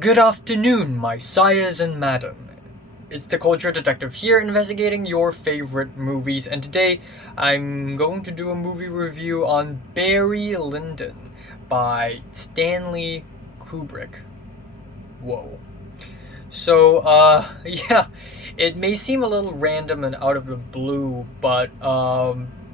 Good afternoon, my sires and madam. It's the Culture Detective here, investigating your favorite movies, and today I'm going to do a movie review on Barry Lyndon by Stanley Kubrick. Whoa. So, yeah, it may seem a little random and out of the blue, but,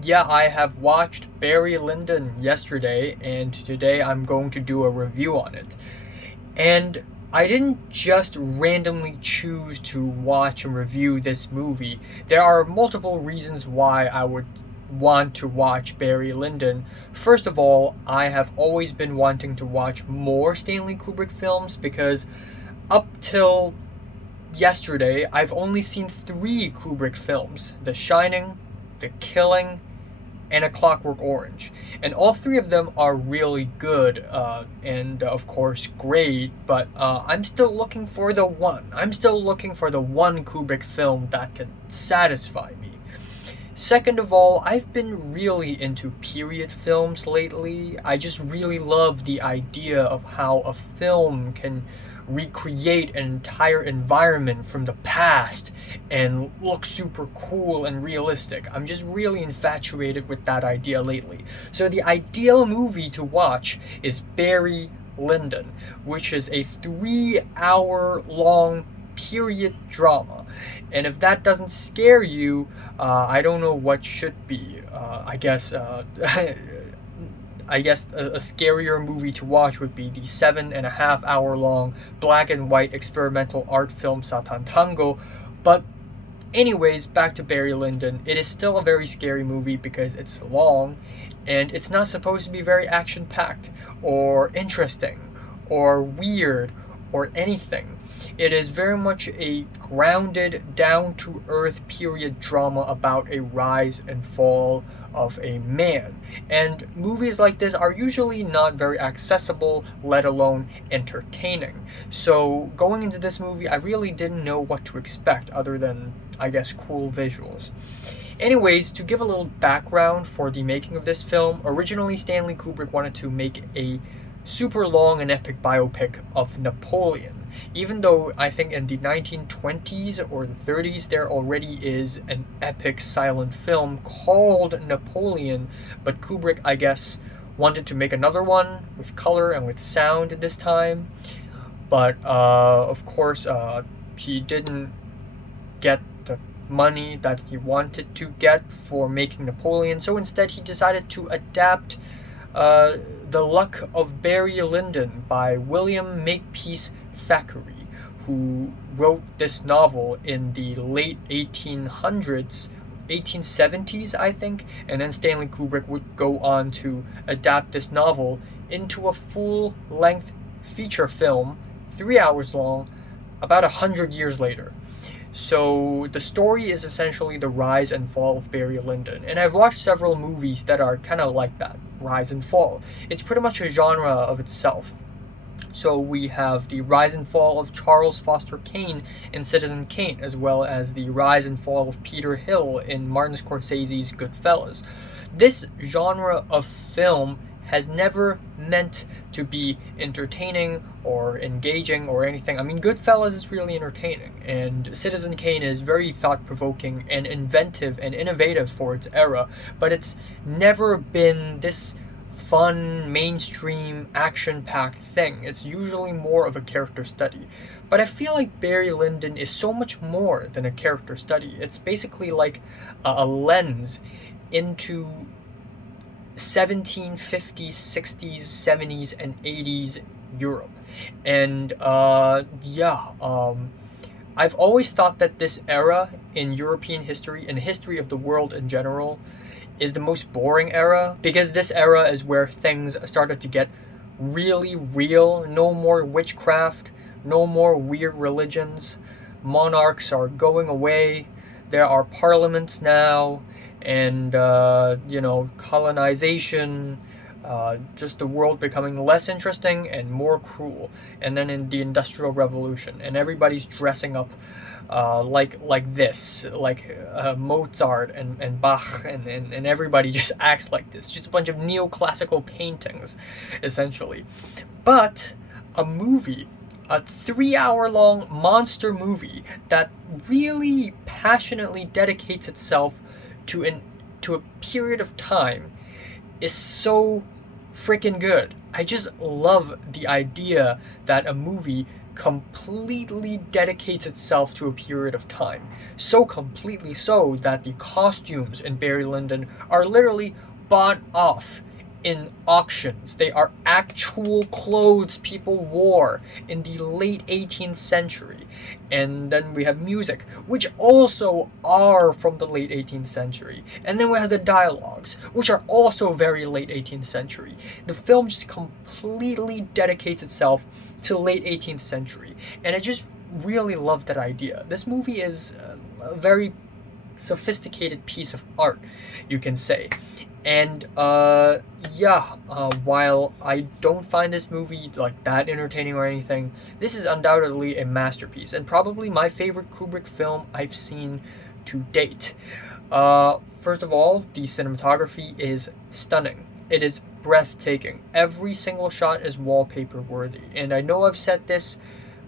yeah, I have watched Barry Lyndon yesterday, and today I'm going to do a review on it. And I didn't just randomly choose to watch and review this movie. There are multiple reasons why I would want to watch Barry Lyndon. First of all, I have always been wanting to watch more Stanley Kubrick films because up till yesterday, I've only seen three Kubrick films: The Shining, The Killing, and A Clockwork Orange. And all three of them are really good and, of course, great, but I'm still looking for the one. I'm still looking for the one Kubrick film that can satisfy me. Second of all, I've been really into period films lately. I just really love the idea of how a film can recreate an entire environment from the past and look super cool and realistic. I'm just really infatuated with that idea lately. So the ideal movie to watch is Barry Lyndon, which is a 3 hour long period drama. And if that doesn't scare you, I don't know what should be. I guess I guess a scarier movie to watch would be the 7.5 hour long black and white experimental art film Satan Tango. But anyways, back to Barry Lyndon. It is still a very scary movie because it's long and it's not supposed to be very action packed or interesting or weird or anything. It is very much a grounded, down to earth period drama about a rise and fall of a man. And movies like this are usually not very accessible, let alone entertaining. So, going into this movie, I really didn't know what to expect other than, I guess, cool visuals. Anyways, to give a little background for the making of this film, originally Stanley Kubrick wanted to make a super long and epic biopic of Napoleon. Even though I think in the 1920s or the 30s there already is an epic silent film called Napoleon, but Kubrick, I guess, wanted to make another one with color and with sound this time. But of course, he didn't get the money that he wanted to get for making Napoleon, so instead he decided to adapt The Luck of Barry Lyndon by William Makepeace Thackeray, who wrote this novel in the late 1800s, 1870s, I think, and then Stanley Kubrick would go on to adapt this novel into a full-length feature film, 3 hours long, about 100 years later. So the story is essentially the rise and fall of Barry Lyndon, and I've watched several movies that are kind of like that, rise and fall. It's pretty much a genre of itself. So we have the rise and fall of Charles Foster Kane in Citizen Kane, as well as the rise and fall of Peter Hill in Martin Scorsese's Goodfellas. This genre of film has never meant to be entertaining or engaging or anything. I mean, Goodfellas is really entertaining, and Citizen Kane is very thought-provoking and inventive and innovative for its era, but it's never been this fun, mainstream, action-packed thing. It's usually more of a character study. But I feel like Barry Lyndon is so much more than a character study. It's basically like a lens into 1750s, 60s, 70s, and 80s Europe. And I've always thought that this era in European history and history of the world in general is the most boring era, because this era is where things started to get really real. No more witchcraft, no more weird religions. Monarchs are going away. There are parliaments now, and colonization, just the world becoming less interesting and more cruel. And then in the Industrial Revolution, and everybody's dressing up like this, like Mozart and Bach, and everybody just acts like this. Just a bunch of neoclassical paintings, essentially. But a movie A 3 hour long monster movie that really passionately dedicates itself to a period of time is so freaking good. I just love the idea that a movie completely dedicates itself to a period of time. So completely so that the costumes in Barry Lyndon are literally bought off in auctions. They are actual clothes people wore in the late 18th century. And then we have music, which also are from the late 18th century. And then we have the dialogues, which are also very late 18th century. The film just completely dedicates itself to the late 18th century. And I just really love that idea. This movie is a very sophisticated piece of art, you can say. And while I don't find this movie like that entertaining or anything, this is undoubtedly a masterpiece and probably my favorite Kubrick film I've seen to date. First of all, the cinematography is stunning. It is breathtaking. Every single shot is wallpaper worthy. And I know I've said this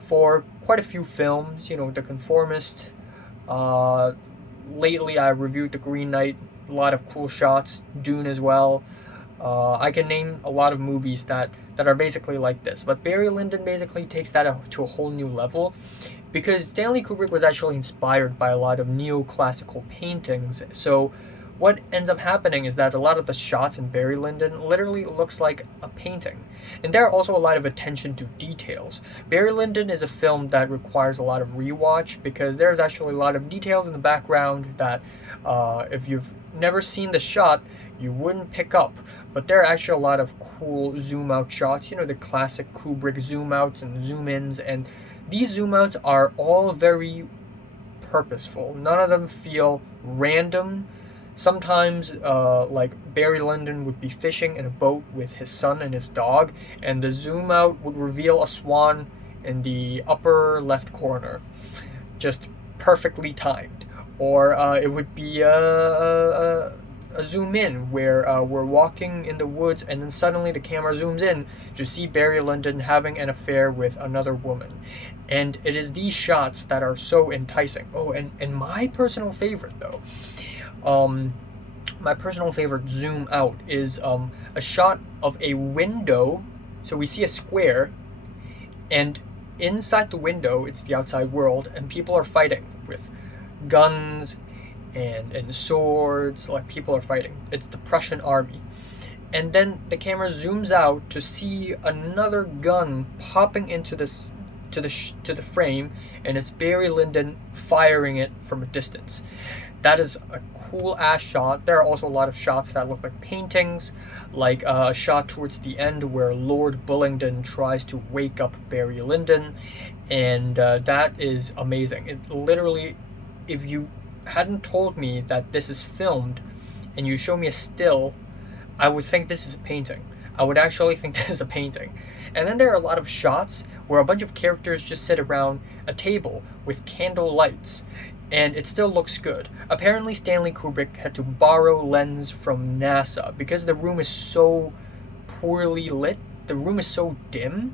for quite a few films, The Conformist. Uh, Lately, I reviewed The Green Knight, a lot of cool shots, Dune as well. I can name a lot of movies that are basically like this, but Barry Lyndon basically takes that to a whole new level because Stanley Kubrick was actually inspired by a lot of neoclassical paintings. So what ends up happening is that a lot of the shots in Barry Lyndon literally looks like a painting. And there are also a lot of attention to details. Barry Lyndon is a film that requires a lot of rewatch because there's actually a lot of details in the background that if you've never seen the shot, you wouldn't pick up. But there are actually a lot of cool zoom out shots, the classic Kubrick zoom outs and zoom ins, and these zoom outs are all very purposeful. None of them feel random. Sometimes, like Barry Lyndon would be fishing in a boat with his son and his dog, and the zoom out would reveal a swan in the upper left corner, just perfectly timed. Or it would be a zoom in where we're walking in the woods, and then suddenly the camera zooms in to see Barry Lyndon having an affair with another woman. And it is these shots that are so enticing. Oh, and my personal favorite, though, um, my personal favorite zoom out is a shot of a window. So we see a square, and inside the window, it's the outside world, and people are fighting with guns and swords. Like, people are fighting. It's the Prussian army. And then the camera zooms out to see another gun popping into this to the frame, and it's Barry Lyndon firing it from a distance. That is a cool ass shot. There are also a lot of shots that look like paintings, like a shot towards the end where Lord Bullingdon tries to wake up Barry Lyndon, and that is amazing. It literally, if you hadn't told me that this is filmed and you show me a still, I would think this is a painting. I would actually think this is a painting. And then there are a lot of shots where a bunch of characters just sit around a table with candle lights, and it still looks good. Apparently, Stanley Kubrick had to borrow lens from NASA because the room is so poorly lit, the room is so dim,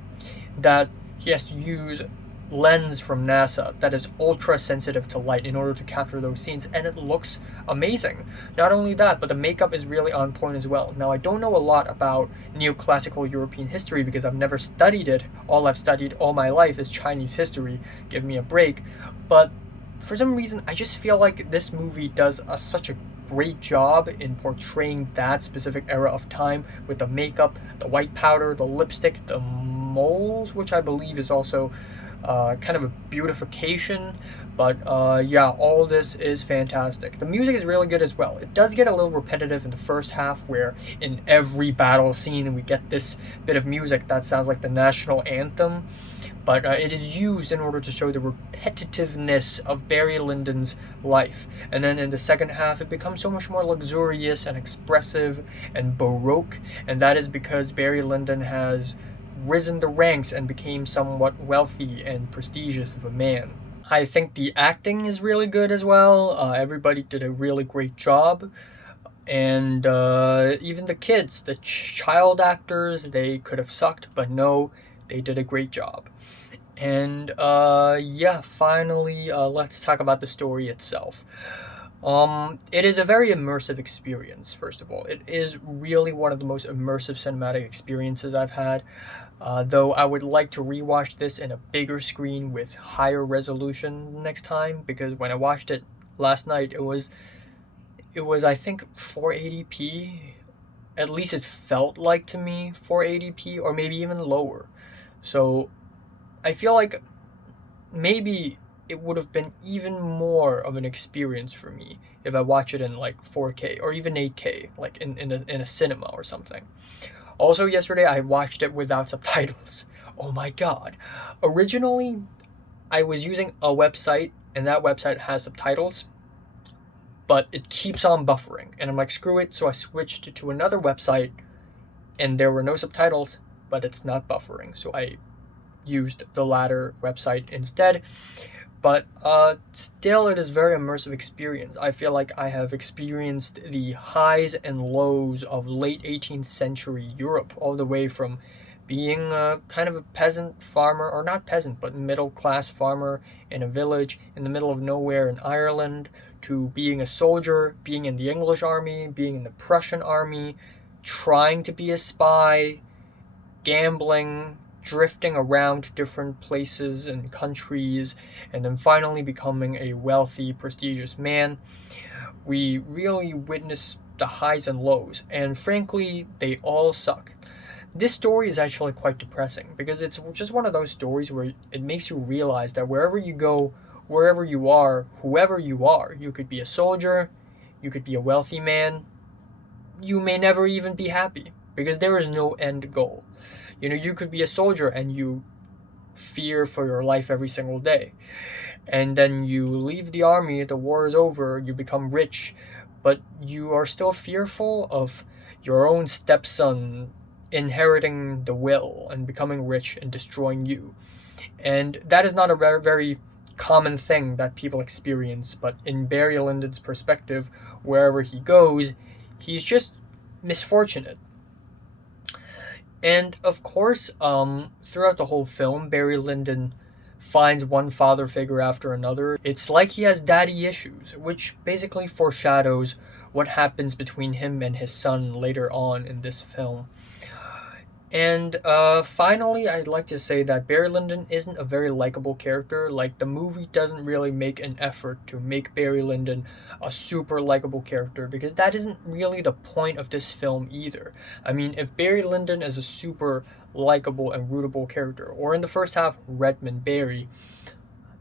that he has to use lens from NASA that is ultra sensitive to light in order to capture those scenes, and it looks amazing. Not only that, but the makeup is really on point as well. Now, I don't know a lot about neoclassical European history because I've never studied it. All I've studied all my life is Chinese history. Give me a break. But for some reason, I just feel like this movie does such a great job in portraying that specific era of time with the makeup, the white powder, the lipstick, the moles, which I believe is also kind of a beautification. But all this is fantastic. The music is really good as well. It does get a little repetitive in the first half, where in every battle scene we get this bit of music that sounds like the national anthem. But it is used in order to show the repetitiveness of Barry Lyndon's life. And then in the second half, it becomes so much more luxurious and expressive and baroque. And that is because Barry Lyndon has risen the ranks and became somewhat wealthy and prestigious of a man. I think the acting is really good as well. Everybody did a really great job. And even the kids, the child actors, they could have sucked, but no, they did a great job. And yeah, finally, let's talk about the story itself. It is a very immersive experience, first of all. It is really one of the most immersive cinematic experiences I've had. Though I would like to rewatch this in a bigger screen with higher resolution next time, because when I watched it last night, it was I think 480p. At least it felt like to me 480p, or maybe even lower. So I feel like maybe it would have been even more of an experience for me if I watch it in like 4K or even 8K, like in a cinema or something. Also, yesterday I watched it without subtitles. Oh my god. Originally, I was using a website, and that website has subtitles, but it keeps on buffering. And I'm like, screw it. So I switched to another website, and there were no subtitles, but it's not buffering. So I used the latter website instead. But still, it is a very immersive experience. I feel like I have experienced the highs and lows of late 18th century Europe, all the way from being kind of a peasant farmer, or not peasant, but middle class farmer in a village in the middle of nowhere in Ireland, to being a soldier, being in the English army, being in the Prussian army, trying to be a spy, gambling, drifting around different places and countries, and then finally becoming a wealthy, prestigious man. We really witness the highs and lows, and frankly, they all suck. This story is actually quite depressing because it's just one of those stories where it makes you realize that wherever you go, wherever you are, whoever you are, you could be a soldier, you could be a wealthy man, you may never even be happy because there is no end goal. You know, you could be a soldier and you fear for your life every single day. And then you leave the army, the war is over, you become rich, but you are still fearful of your own stepson inheriting the will and becoming rich and destroying you. And that is not a very common thing that people experience, but in Barry Lyndon's perspective, wherever he goes, he's just misfortunate. And of course, throughout the whole film, Barry Lyndon finds one father figure after another. It's like he has daddy issues, which basically foreshadows what happens between him and his son later on in this film. And finally, I'd like to say that Barry Lyndon isn't a very likable character. Like, the movie doesn't really make an effort to make Barry Lyndon a super likable character, because that isn't really the point of this film either. I mean, if Barry Lyndon is a super likable and rootable character, or in the first half, Redmond Barry,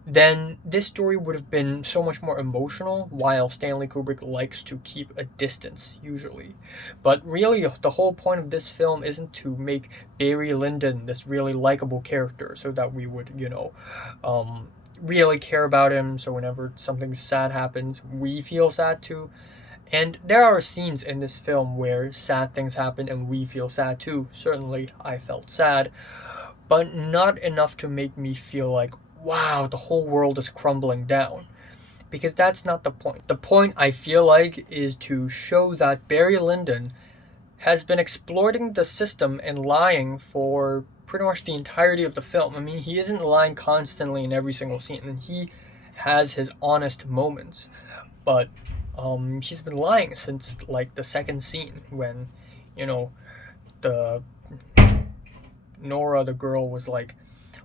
then this story would have been so much more emotional, while Stanley Kubrick likes to keep a distance, usually. But really, the whole point of this film isn't to make Barry Lyndon this really likable character so that we would, um, really care about him, so whenever something sad happens, we feel sad too. And there are scenes in this film where sad things happen and we feel sad too. Certainly, I felt sad, but not enough to make me feel like, wow, the whole world is crumbling down. Because that's not the point. The point, I feel like, is to show that Barry Lyndon has been exploiting the system and lying for pretty much the entirety of the film. I mean, he isn't lying constantly in every single scene, and he has his honest moments. But he's been lying since like the second scene when, you know, the Nora, the girl, was like,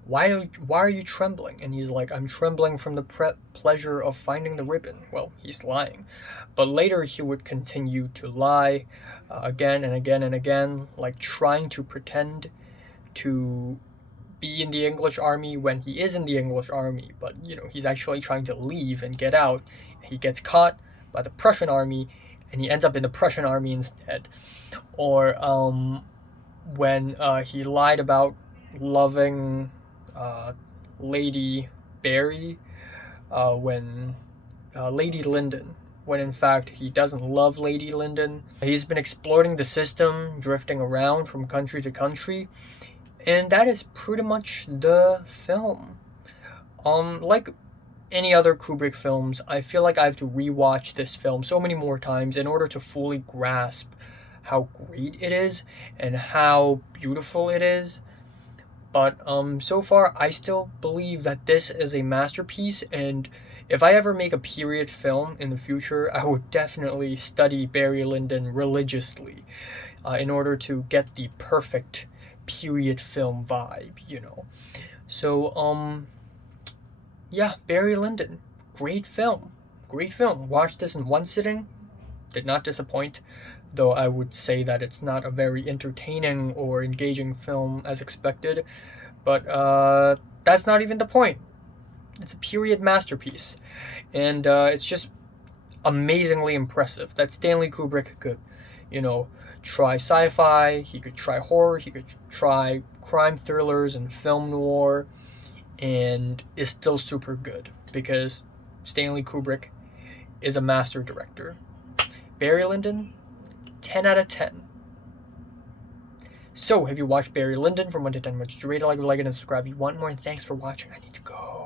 why are you trembling? And he's like, I'm trembling from the pleasure of finding the ribbon. Well, he's lying. But later he would continue to lie again and again and again, like trying to pretend to be in the English army when he is in the English army, but he's actually trying to leave and get out. He gets caught by the Prussian army, and he ends up in the Prussian army instead. Or when he lied about loving uh, Lady Barry, when Lady Lyndon, when in fact he doesn't love Lady Lyndon. He's been exploiting the system, drifting around from country to country, and that is pretty much the film. Like any other Kubrick films, I feel like I have to rewatch this film so many more times in order to fully grasp how great it is and how beautiful it is. But so far, I still believe that this is a masterpiece, and if I ever make a period film in the future, I would definitely study Barry Lyndon religiously in order to get the perfect period film vibe. So, yeah, Barry Lyndon, great film. Great film. Watched this in one sitting, did not disappoint, though I would say that it's not a very entertaining or engaging film as expected. But that's not even the point. It's a period masterpiece, and it's just amazingly impressive that Stanley Kubrick could, you know, try sci-fi, he could try horror, he could try crime thrillers and film noir, and is still super good because Stanley Kubrick is a master director. Barry Lyndon, 10 out of 10. So, have you watched Barry Lyndon? From 1 to 10, much you rate it, like it, and subscribe if you want more, and thanks for watching. I need to go.